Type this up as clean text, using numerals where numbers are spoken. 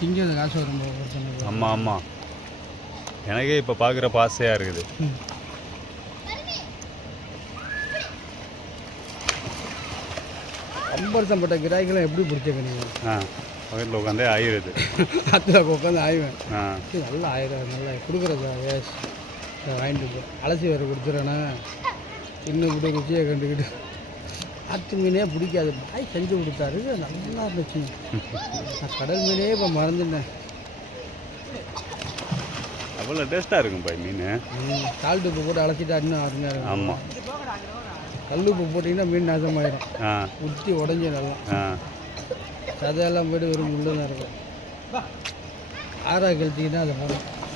திங்கிறது காசு வரும். ஆமாம் ஆமாம், எனக்கே இப்போ பார்க்குறப்ப ஆசையாக இருக்குது. ஐம்பத்தம்பட்ட கிராய்க்கெல்லாம் எப்படி பிடிச்சங்க நீங்கள்? பக்கத்தில் உட்காந்தே ஆயிடுது. அதில் உட்காந்து ஆயிவேன். நல்லா ஆயிரம் நல்லா கொடுக்குறதா ஏஸ் வாங்கிட்டு போ. அலசி வேறு கொடுத்துறேன்னா இன்னும் கூட ருச்சியை கண்டுக்கிட்டு ஆற்று மீனே பிடிக்காது. பாய் செஞ்சு கொடுத்தாரு, நல்லா இருந்துச்சு. நான் கடல் மீனே இப்போ மறந்துட்டேன். அவ்வளோ டேஸ்ட்டாக இருக்கும் பாய் மீன். சால்ட் உப்பு போட்டு அலசிட்டா இன்னும் அருமையாக இருக்கும். ஆமாம், கல் உப்பு போட்டிங்கன்னா மீன் நாசமாயிடும். ஊற்றி உடஞ்சி நல்லா சதையெல்லாம் போய்ட்டு வெறும் முள்ளு தான் இருக்கும். ஆறாக கழிச்சிங்கன்னா அதை போகும்.